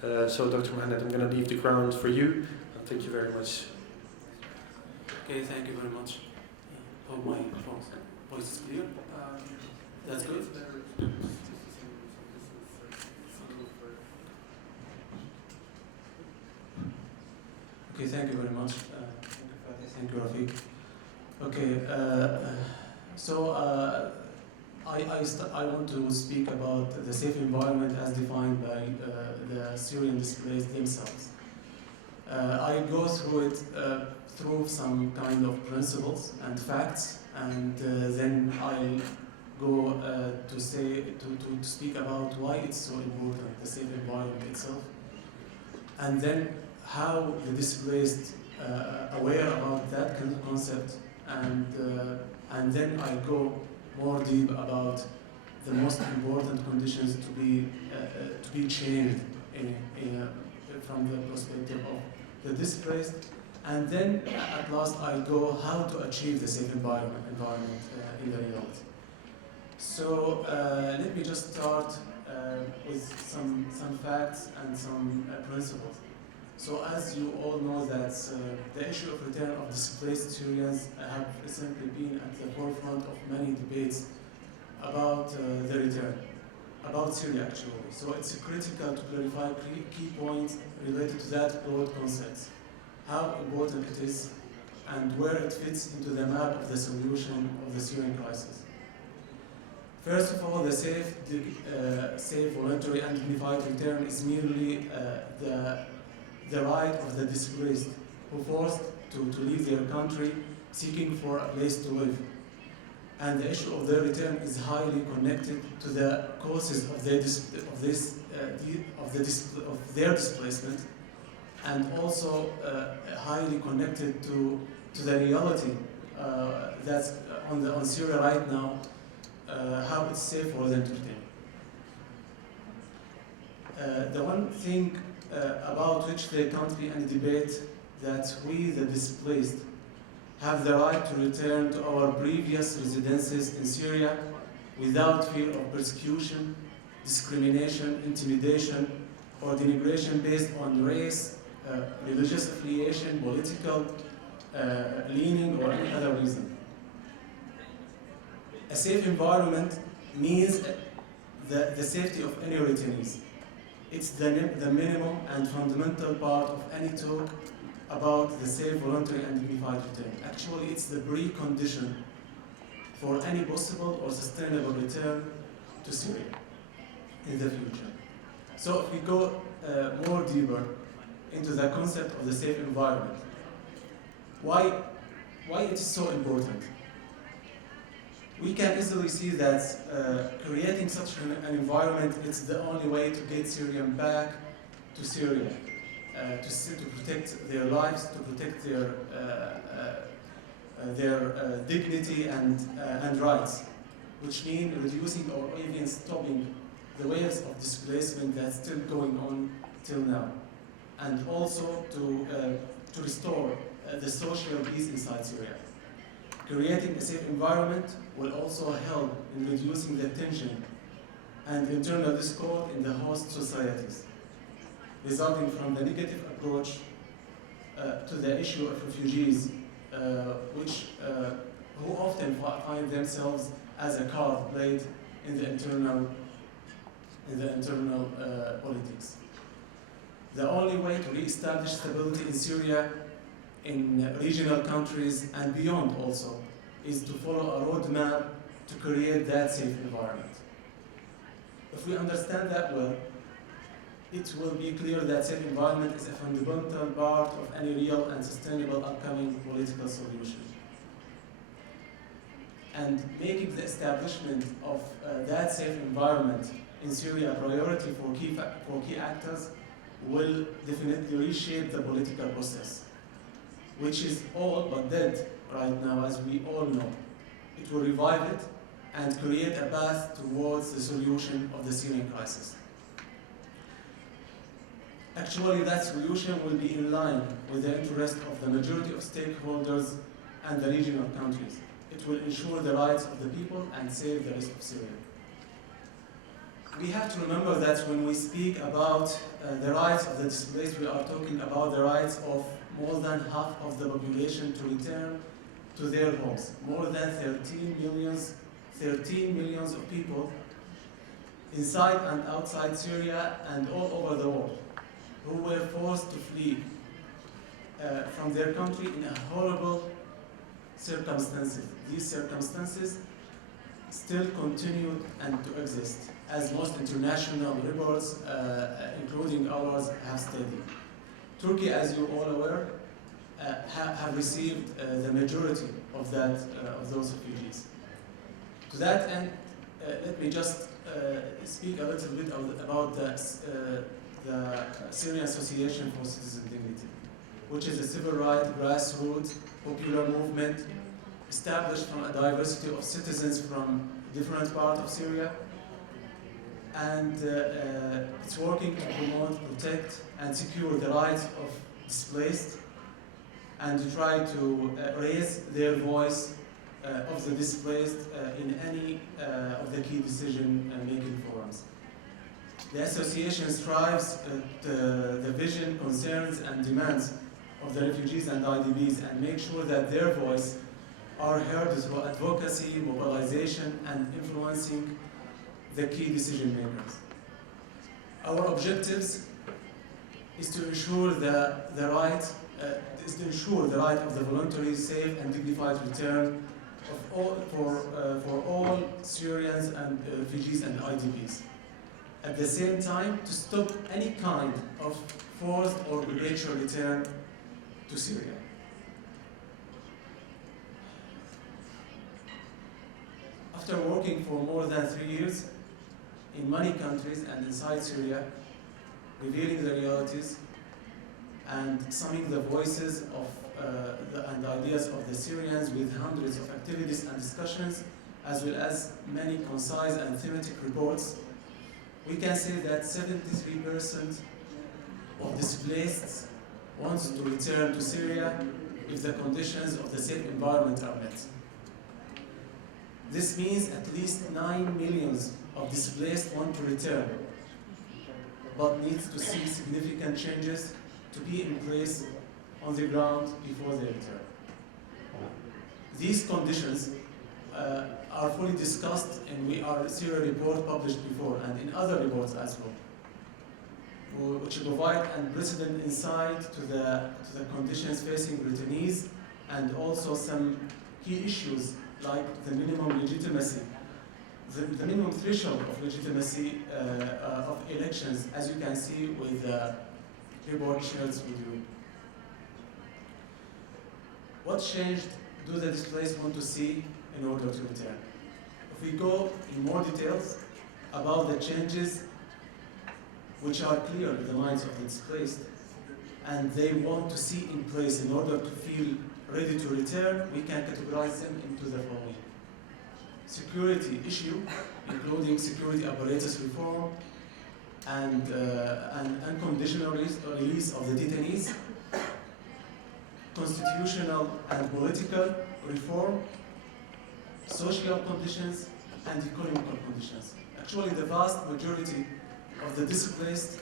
So Dr. Mohanad, I'm going to leave the ground for you. Thank you very much. Okay, thank you very much. Hope my voice is clear. That's good. Okay, thank you very much. Thank you, Rafiq. Okay, I want to speak about the safe environment as defined by the Syrian displaced themselves. I go through it through some kind of principles and facts, and then I'll go to speak about why it's so important, the safe environment itself, and then how the displaced aware about that concept, and then I go more deep about the most important conditions to be changed from the perspective of the displaced, and then at last I'll go how to achieve the safe environment in the reality. So let me just start with some facts and some principles. So as you all know that the issue of return of displaced Syrians have recently been at the forefront of many debates about the return, about Syria actually. So it's critical to clarify key points related to that broad concept, how important it is, and where it fits into the map of the solution of the Syrian crisis. First of all, the safe, voluntary and dignified return is merely the right of the displaced who forced to leave their country seeking for a place to live. And the issue of their return is highly connected to the causes of their displacement, and also highly connected to the reality that's on Syria right now, how it's safe for them to return. The one thing about which they can't be any debate, that we, the displaced, have the right to return to our previous residences in Syria without fear of persecution, discrimination, intimidation, or denigration based on race, religious affiliation, political leaning, or any other reason. A safe environment means the safety of any returnees. It's the minimum and fundamental part of any talk about the safe, voluntary, and dignified return. Actually, it's the precondition for any possible or sustainable return to Syria in the future. So if we go more deeper into the concept of the safe environment, why it is so important? We can easily see that creating such an environment is the only way to get Syrians back to Syria, to protect their lives, to protect their dignity and rights, which mean reducing or even stopping the waves of displacement that's still going on till now, and also to restore the social peace inside Syria. Creating a safe environment will also help in reducing the tension and internal discord in the host societies, resulting from the negative approach to the issue of refugees, who often find themselves as a card played in the internal politics. The only way to re-establish stability in Syria, in regional countries and beyond also, is to follow a roadmap to create that safe environment. If we understand that well, it will be clear that safe environment is a fundamental part of any real and sustainable upcoming political solution. And making the establishment of that safe environment in Syria a priority for key actors will definitely reshape the political process, which is all but dead right now, as we all know. It will revive it and create a path towards the solution of the Syrian crisis. Actually, that solution will be in line with the interest of the majority of stakeholders and the regional countries. It will ensure the rights of the people and save the rest of Syria. we have to remember that when we speak about the rights of the displaced, we are talking about the rights of more than half of the population to return to their homes. More than 13 millions of people inside and outside Syria and all over the world who were forced to flee from their country in horrible circumstances. These circumstances still continue and to exist, as most international reports, including ours, have stated. Turkey, as you're all aware, have received the majority of those refugees. To that end, let me just speak a little bit about the Syrian Association for Citizen Dignity, which is a civil rights grassroots popular movement established from a diversity of citizens from different parts of Syria, and it's working to promote, protect, and secure the rights of displaced, and to try to raise their voice of the displaced in any of the key decision-making forums. The association strives the vision, concerns, and demands of the refugees and IDPs and make sure that their voice are heard through advocacy, mobilization, and influencing the key decision makers. Our objectives is to ensure the right of the voluntary, safe, and dignified return for all Syrians and refugees and IDPs. At the same time, to stop any kind of forced or arbitrary return to Syria. After working for more than 3 years in many countries and inside Syria, revealing the realities and summing the voices of and ideas of the Syrians with hundreds of activities and discussions, as well as many concise and thematic reports, we can say that 73% of displaced wants to return to Syria if the conditions of the safe environment are met. This means at least 9 million of displaced want to return, but needs to see significant changes to be in place on the ground before they return. These conditions are fully discussed in our Syria report published before and in other reports as well, which provide unprecedented insight to the conditions facing returnees and also some key issues like the minimum legitimacy, the minimum threshold of legitimacy of elections, as you can see with the report shared with you. What change do the displaced want to see in order to return? If we go in more details about the changes which are clear in the minds of the displaced and they want to see in place in order to feel ready to return, we can categorize them into the following. Security issue, including security apparatus reform and unconditional release of the detainees, constitutional and political reform, social conditions, and economical conditions. Actually, the vast majority of the displaced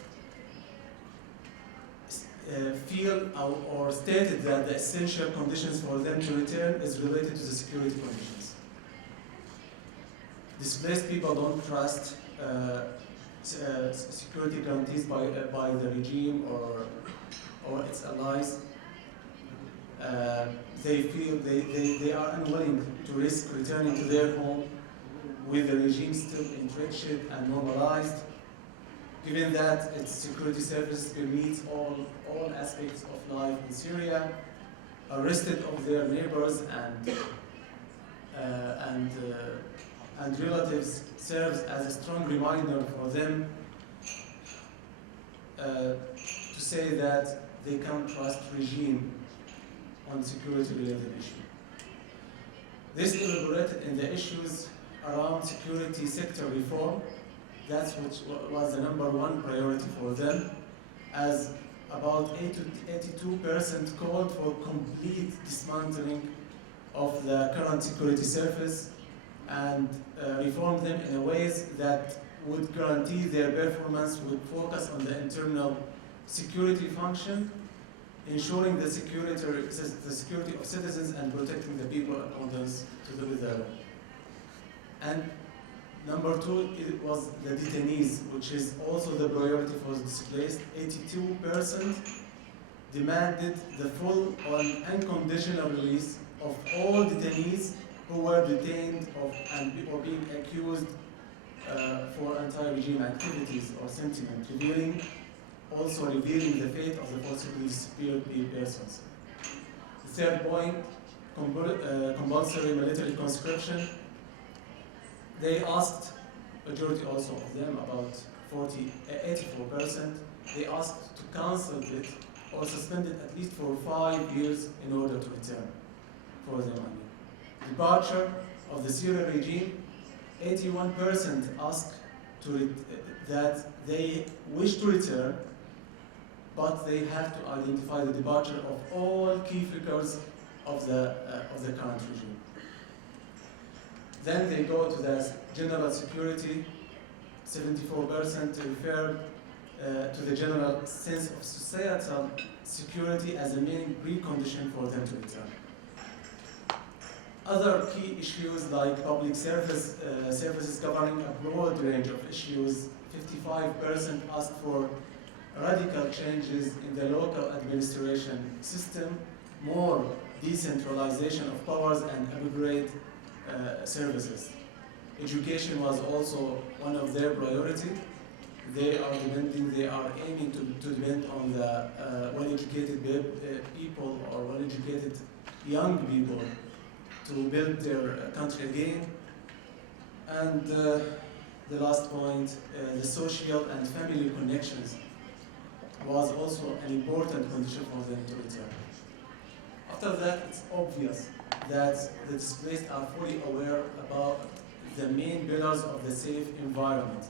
feel or stated that the essential conditions for them to return is related to the security conditions. Displaced people don't trust security guarantees by the regime or its allies. They feel they are unwilling to risk returning to their home with the regime still entrenched and normalized, given that its security service permits all aspects of life in Syria, arrested of their neighbors and relatives serves as a strong reminder for them to say that they can't trust regime on security-related issues. This elaborated in the issues around security sector reform. That's which was the #1 priority for them, as about 82% called for complete dismantling of the current security service and reform them in a ways that would guarantee their performance, would focus on the internal security function, ensuring the security of citizens and protecting the people in accordance to the law. And number two, it was the detainees, which is also the priority for the displaced. 82% demanded the full and unconditional release of all detainees who were detained or being accused for anti-regime activities or sentiment, also revealing the fate of the forcibly disappeared persons. The third point, compulsory military conscription. They asked, majority also of them, about 84%, they asked to cancel it or suspend it at least for 5 years in order to return for their money. Departure of the Syrian regime, 81% asked that they wish to return, but they have to identify the departure of all key figures of the current regime. Then they go to the general security. 74% referred to the general sense of societal security as a main precondition for them to return. Other key issues like public services covering a broad range of issues. 55% asked for radical changes in the local administration system, more decentralization of powers and upgrade services. Education was also one of their priority. They are aiming to depend on the well-educated people or well-educated young people to build their country again. And the last point, the social and family connections was also an important condition for them to return. After that, it's obvious that the displaced are fully aware about the main pillars of the safe environment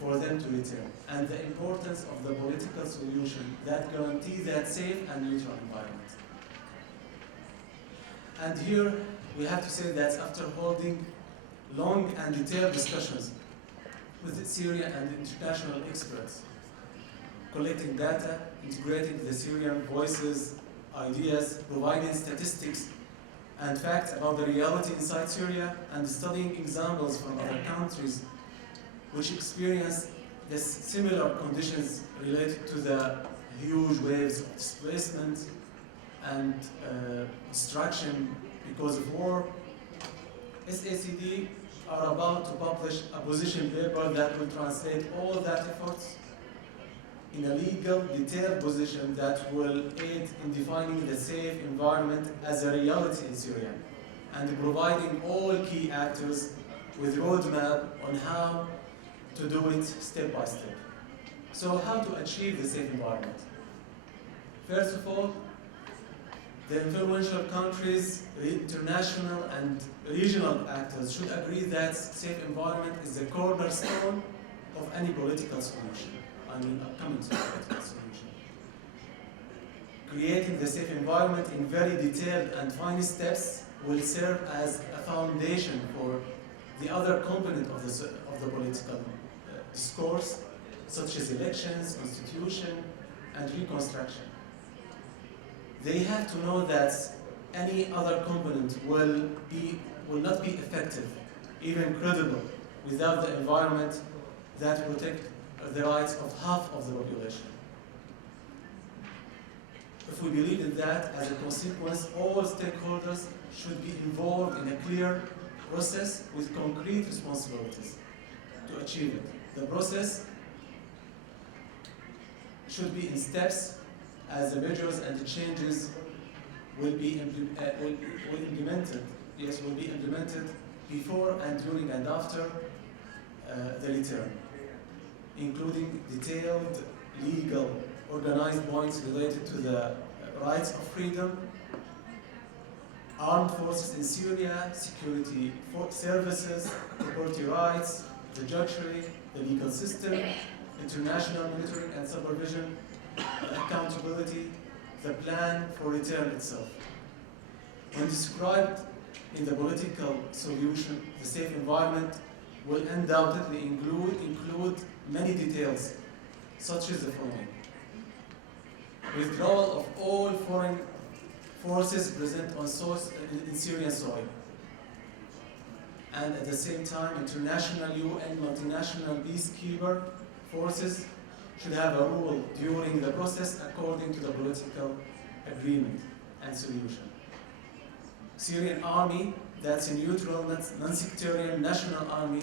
for them to return, and the importance of the political solution that guarantees that safe and neutral environment. And here we have to say that after holding long and detailed discussions with Syrian and international experts, collecting data, integrating the Syrian voices, ideas, providing statistics and facts about the reality inside Syria, and studying examples from other countries which experience the similar conditions related to the huge waves of displacement and destruction because of war. SACD are about to publish a position paper that will translate all that efforts in a legal, detailed position that will aid in defining the safe environment as a reality in Syria and providing all key actors with roadmap on how to do it step by step. So how to achieve the safe environment? First of all, the influential countries, international and regional actors should agree that safe environment is the cornerstone of any political solution. Upcoming political solution. Creating the safe environment in very detailed and fine steps will serve as a foundation for the other component of the political discourse, such as elections, constitution, and reconstruction. They have to know that any other component will not be effective, even credible, without the environment that protects the rights of half of the population. If we believe in that, as a consequence, all stakeholders should be involved in a clear process with concrete responsibilities to achieve it. The process should be in steps, as the measures and the changes will be implemented before and during and after the return, including detailed, legal, organized points related to the rights of freedom, armed forces in Syria, security services, property rights, the judiciary, the legal system, international monitoring and supervision, accountability, the plan for return itself. When described in the political solution, the safe environment will undoubtedly include many details, such as the following: withdrawal of all foreign forces present on in Syrian soil, and at the same time, international UN multinational peacekeeper forces should have a role during the process according to the political agreement and solution. Syrian army, that's a neutral, non-sectarian national army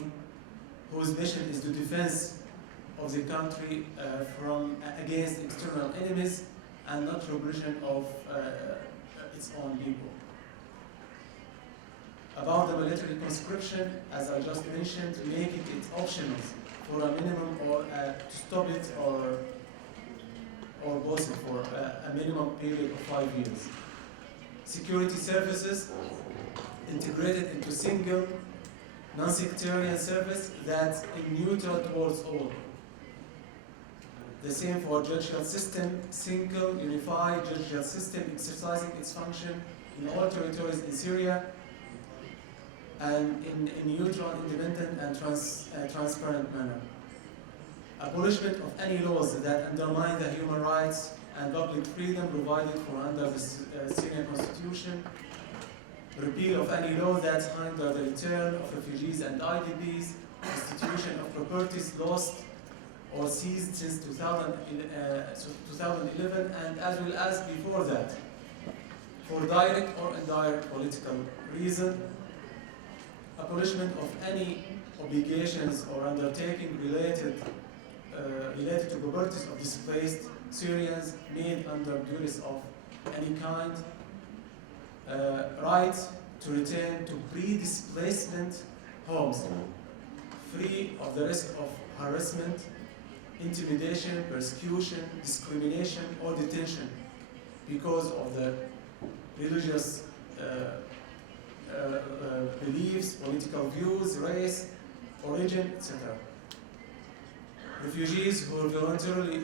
whose mission is to defense of the country against external enemies and not repression of its own people. About the military conscription, as I just mentioned, making it optional for a minimum or to stop it or pause it for a minimum period of 5 years. Security services integrated into single non-sectarian service that's neutral towards all. The same for judicial system, single unified judicial system exercising its function in all territories in Syria and in a neutral, independent and transparent manner. Abolishment of any laws that undermine the human rights and public freedom provided for under the Syrian constitution. Repeal of any law that hinder the return of refugees and IDPs. Restitution of properties lost or seized since 2011 and as well as before that, for direct or indirect political reason. Abolishment of any obligations or undertaking related to properties of displaced Syrians made under duress of any kind. Right to return to pre-displacement homes, free of the risk of harassment, intimidation, persecution, discrimination, or detention because of the religious beliefs, political views, race, origin, etc. Refugees who voluntarily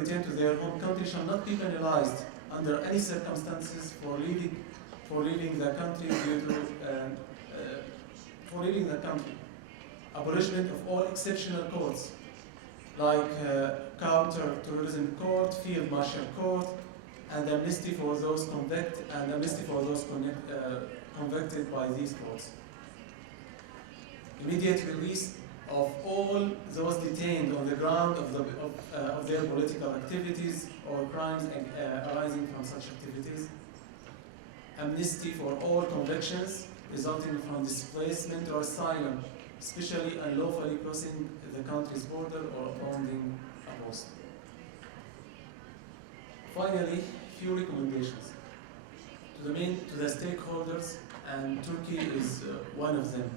return to their home country shall not be penalized under any circumstances for leaving the country due to Abolishment of all exceptional courts like counter-terrorism court, field marshal court, and amnesty for those convicted by these courts. Immediate release of all those detained on the ground of their political activities or crimes arising from such activities. Amnesty for all convictions resulting from displacement or asylum, especially unlawfully crossing the country's border or abounding a post. Finally, few recommendations to the stakeholders, and Turkey is one of them.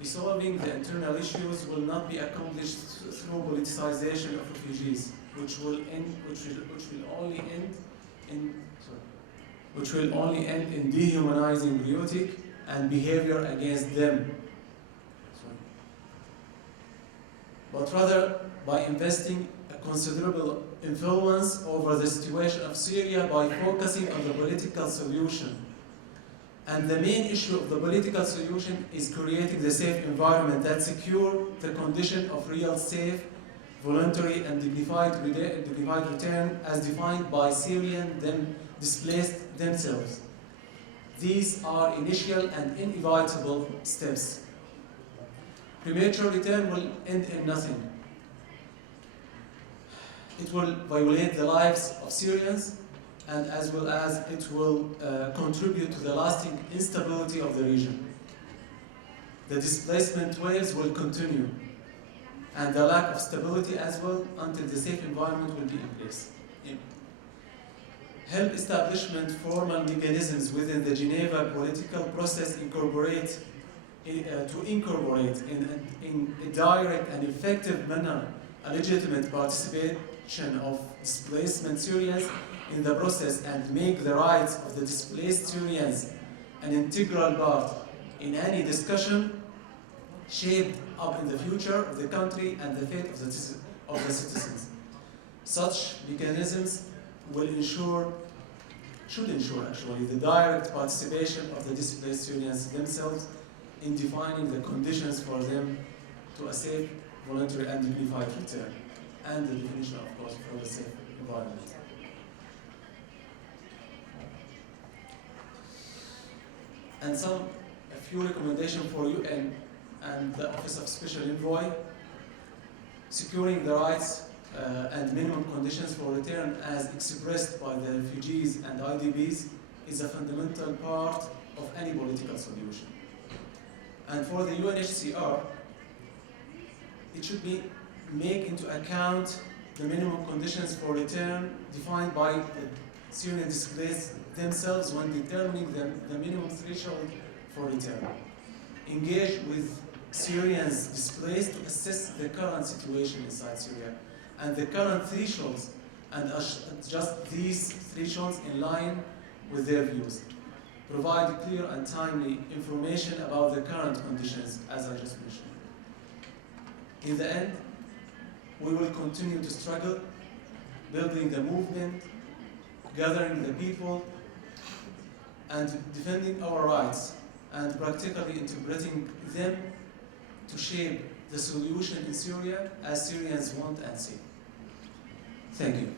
Resolving the internal issues will not be accomplished through politicization of refugees, which will only end in dehumanizing rhetoric and behavior against them. But rather by investing a considerable influence over the situation of Syria by focusing on the political solution. And the main issue of the political solution is creating the safe environment that secure the condition of real safe, voluntary and dignified return as defined by Syrian displaced themselves. These are initial and inevitable steps. Premature return will end in nothing. It will violate the lives of Syrians, and as well as it will contribute to the lasting instability of the region. The displacement waves will continue, and the lack of stability as well until the safe environment will be in place. Help establishment formal mechanisms within the Geneva political process to incorporate in a direct and effective manner a legitimate participation of displacement Syrians in the process and make the rights of the displaced Syrians an integral part in any discussion shaped up in the future of the country and the fate of the citizens. Such mechanisms should ensure the direct participation of the displaced Syrians themselves in defining the conditions for them to a safe, voluntary, and dignified return, and the definition, of course, for the safe environment. And a few recommendations for UN and the Office of Special Envoy. Securing the rights and minimum conditions for return as expressed by the refugees and IDPs is a fundamental part of any political solution. And for the UNHCR, it should be make into account the minimum conditions for return defined by the Syrian displaced themselves when determining the minimum threshold for return. Engage with Syrians displaced to assess the current situation inside Syria and the current thresholds, and adjust these thresholds in line with their views. Provide clear and timely information about the current conditions, as I just mentioned. In the end, we will continue to struggle, building the movement, gathering the people, and defending our rights, and practically interpreting them to shape the solution in Syria as Syrians want and see. Thank you.